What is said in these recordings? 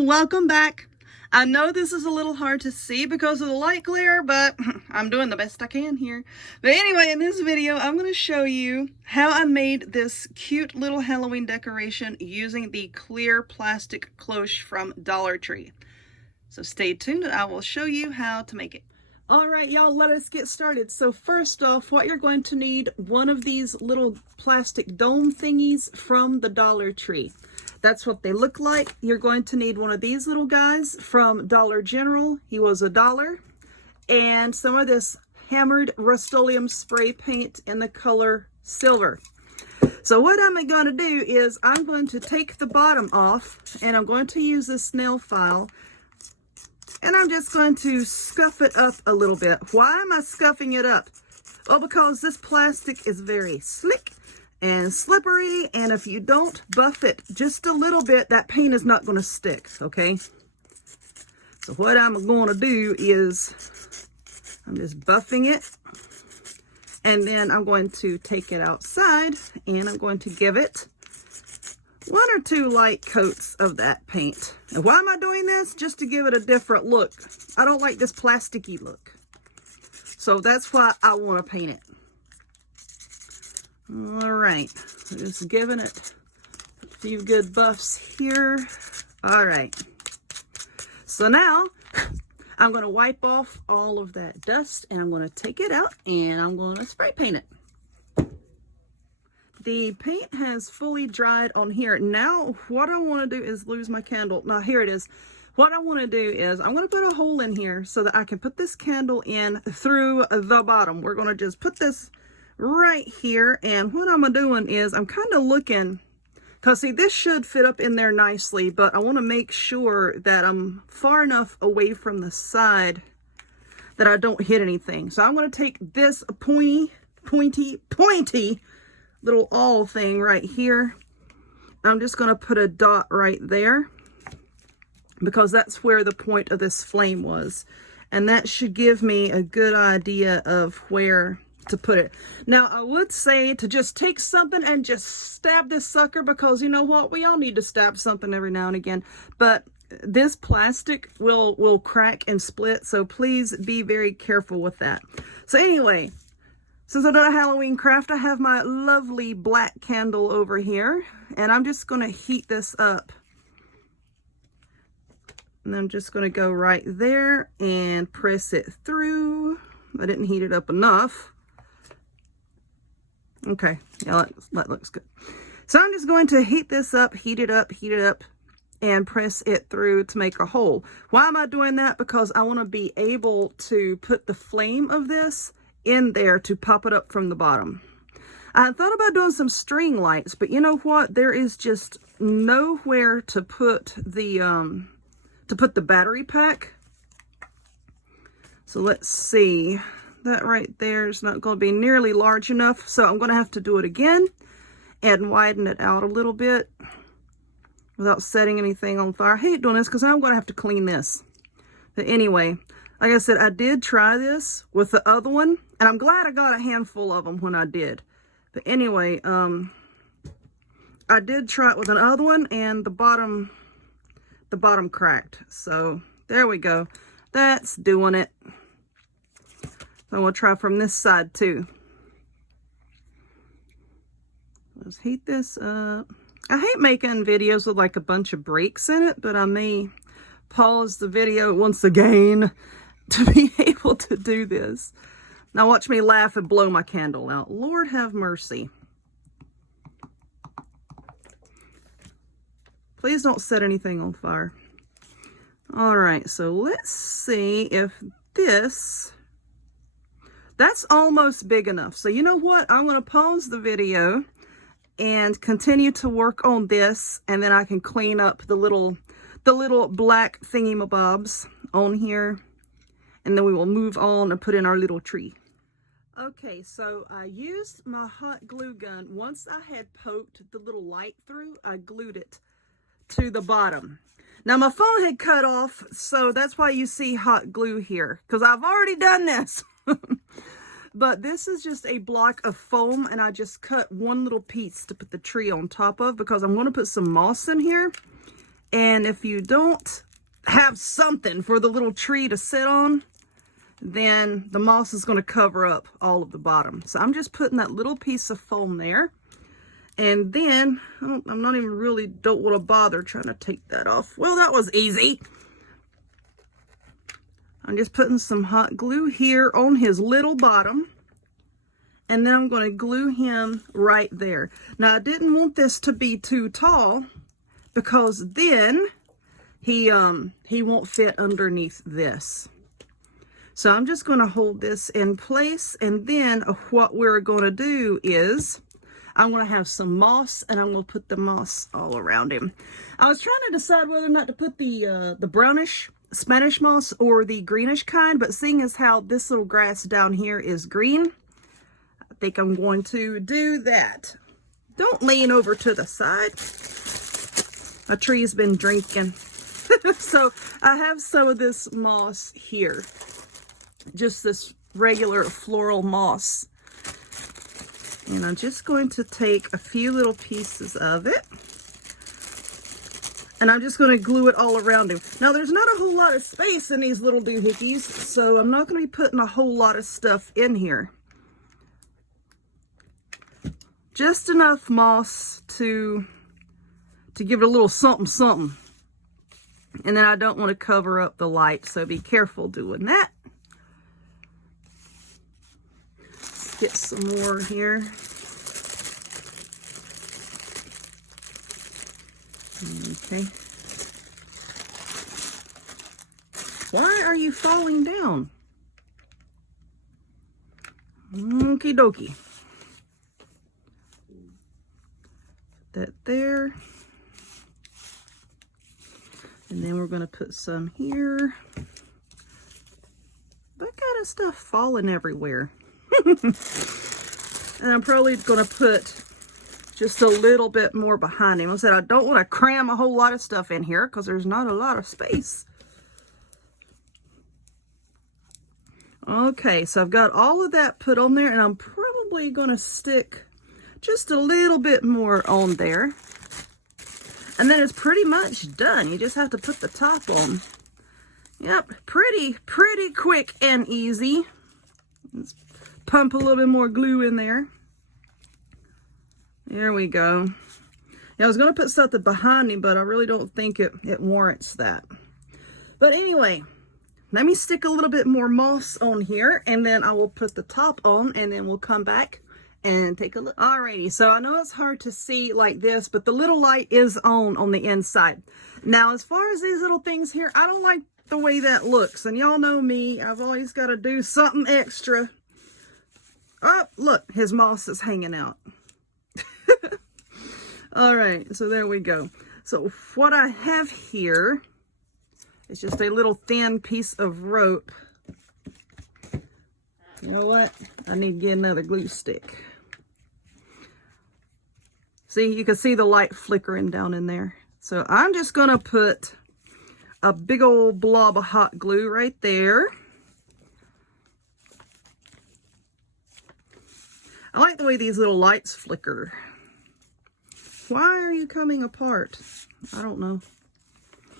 Hello, welcome back. I know this is a little hard to see because of the light glare, but I'm doing the best I can here. But anyway, in this video, I'm going to show you how I made this cute little Halloween decoration using the clear plastic cloche from Dollar Tree. So stay tuned and I will show you how to make it. All right, y'all, let us get started. So first off, what you're going to need, one of these little plastic dome thingies from the Dollar Tree. That's what they look like. You're going to need one of these little guys from Dollar General. He was $1. And some of this hammered Rust-Oleum spray paint in the color silver. So what I'm going to do is I'm going to take the bottom off and I'm going to use this nail file. And I'm just going to scuff it up a little bit. Why am I scuffing it up? Well, because this plastic is very slick and slippery, and if you don't buff it just a little bit, that paint is not going to stick, okay? So what I'm going to do is I'm just buffing it, and then I'm going to take it outside, and I'm going to give it 1 or 2 light coats of that paint. And why am I doing this? Just to give it a different look. I don't like this plasticky look. So that's why I want to paint it. All right, just giving it a few good buffs here. All right, so now I'm going to wipe off all of that dust and I'm going to take it out and I'm going to spray paint it. The paint has fully dried on here. Now what I want to do is lose my candle. Now here it is. What I want to do is I'm going to put a hole in here so that I can put this candle in through the bottom. We're going to just put this right here, and what I'm doing is I'm kind of looking, because see, this should fit up in there nicely, but I want to make sure that I'm far enough away from the side that I don't hit anything. So I'm going to take this pointy little awl thing right here. I'm just going to put a dot right there because that's where the point of this flame was, and that should give me a good idea of where to put it. Now I would say to just take something and just stab this sucker, because you know what, we all need to stab something every now and again, but this plastic will crack and split, so please be very careful with that. So anyway, since I've done a Halloween craft, I have my lovely black candle over here, and I'm just going to heat this up. And I'm just going to go right there and press it through. I didn't heat it up enough. Okay, yeah, that looks good. So I'm just going to heat this up, heat it up, and press it through to make a hole. Why am I doing that? Because I want to be able to put the flame of this in there to pop it up from the bottom. I thought about doing some string lights, but you know what? There is just nowhere to put the battery pack. So let's see. That right there is not going to be nearly large enough, so I'm going to have to do it again and widen it out a little bit without setting anything on fire. I hate doing this because I'm going to have to clean this. But anyway, like I said, I did try this with the other one, and I'm glad I got a handful of them when I did. But anyway, I did try it with another one, and the bottom cracked. So there we go. That's doing it. I'm going to try from this side too. Let's heat this up. I hate making videos with like a bunch of breaks in it, but I may pause the video once again to be able to do this. Now watch me laugh and blow my candle out. Lord have mercy. Please don't set anything on fire. All right, so let's see if this... That's almost big enough. So you know what? I'm going to pause the video and continue to work on this, and then I can clean up the little black thingy-mabobs on here, and then we will move on and put in our little tree. Okay, so I used my hot glue gun. Once I had poked the little light through, I glued it to the bottom. Now my phone had cut off, so that's why you see hot glue here, because I've already done this. But this is just a block of foam, and I just cut one little piece to put the tree on top of, because I'm going to put some moss in here, And if you don't have something for the little tree to sit on, then the moss is going to cover up all of the bottom. So I'm just putting that little piece of foam there. And then, I'm not even really, don't want to bother trying to take that off. Well, that was easy. I'm just putting some hot glue here on his little bottom. And then I'm going to glue him right there. Now, I didn't want this to be too tall because then he won't fit underneath this. So I'm just going to hold this in place, and then what we're going to do is I'm going to have some moss, and I'm going to put the moss all around him. I was trying to decide whether or not to put the brownish Spanish moss or the greenish kind, but seeing as how this little grass down here is green, I think I'm going to do that. Don't lean over to the side. My tree's been drinking. So I have some of this moss here. Just this regular floral moss. And I'm just going to take a few little pieces of it. And I'm just going to glue it all around him. Now, there's not a whole lot of space in these little doohickeys, so I'm not going to be putting a whole lot of stuff in here. Just enough moss to give it a little something something. And then I don't want to cover up the light, so be careful doing that. Let's get some more here. Okay. Why are you falling down? Okie dokie. Put that there. And then we're going to put some here. That kind of stuff falling everywhere. And I'm probably going to put just a little bit more behind him. I said I don't want to cram a whole lot of stuff in here because there's not a lot of space. Okay, so I've got all of that put on there, and I'm probably going to stick just a little bit more on there. And then it's pretty much done. You just have to put the top on. Yep, pretty quick and easy. Let's pump a little bit more glue in there. There we go. Yeah, I was going to put something behind him, but I really don't think it warrants that. But anyway, let me stick a little bit more moss on here, and then I will put the top on, and then we'll come back and take a look. Alrighty, so I know it's hard to see like this, but the little light is on the inside. Now, as far as these little things here, I don't like the way that looks. And y'all know me, I've always got to do something extra. Oh, look, his moss is hanging out. Alright, so there we go. So what I have here is just a little thin piece of rope. You know what? I need to get another glue stick. See, you can see the light flickering down in there. So I'm just going to put a big old blob of hot glue right there. I like the way these little lights flicker. Why are you coming apart? I don't know.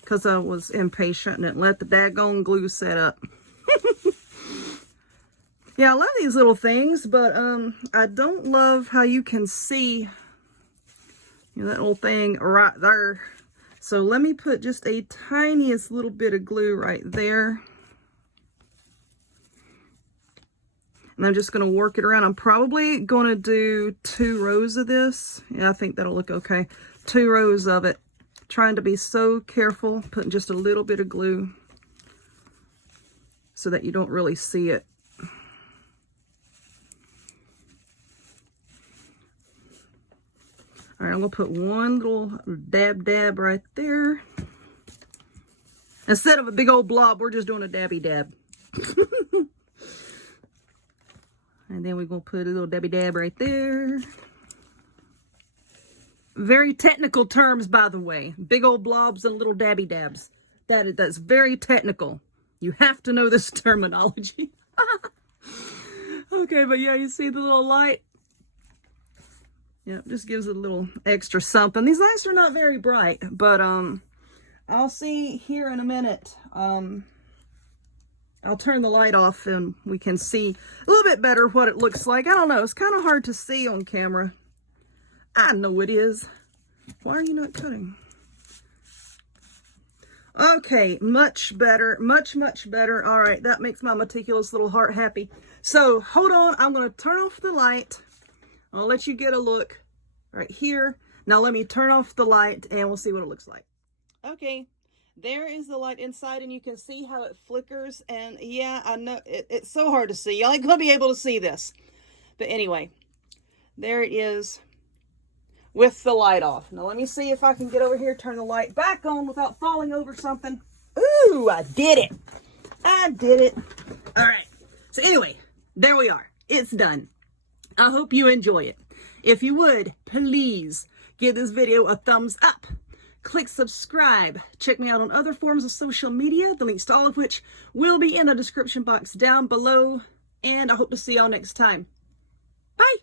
Because I was impatient and let the daggone glue set up. Yeah, I love these little things, but I don't love how you can see that little thing right there. So let me put just a tiniest little bit of glue right there. And I'm just going to work it around. I'm probably going to do 2 rows of this. Yeah, I think that'll look okay. 2 rows of it. Trying to be so careful, putting just a little bit of glue so that you don't really see it. All right, I'm going to put one little dab right there. Instead of a big old blob, we're just doing a dabby dab. And then we're going to put a little dabby dab right there. Very technical terms, by the way. Big old blobs and little dabby dabs. That's very technical. You have to know this terminology. Okay, but yeah, you see the little light? Yeah, just gives it a little extra something. These lights are not very bright, but I'll see here in a minute. I'll turn the light off and we can see a little bit better what it looks like. I don't know. It's kind of hard to see on camera. I know it is. Why are you not cutting? Okay, much better. Much better. All right, that makes my meticulous little heart happy. So hold on. I'm going to turn off the light. I'll let you get a look right here. Now let me turn off the light and we'll see what it looks like. Okay. There is the light inside, and you can see how it flickers. And yeah, I know it's so hard to see. Y'all ain't gonna be able to see this. But anyway, there it is with the light off. Now let me see if I can get over here, turn the light back on without falling over something. Ooh, I did it. I did it. All right. So anyway, there we are. It's done. I hope you enjoy it. If you would, please give this video a thumbs up. Click subscribe. Check me out on other forms of social media, the links to all of which will be in the description box down below. And I hope to see y'all next time. Bye.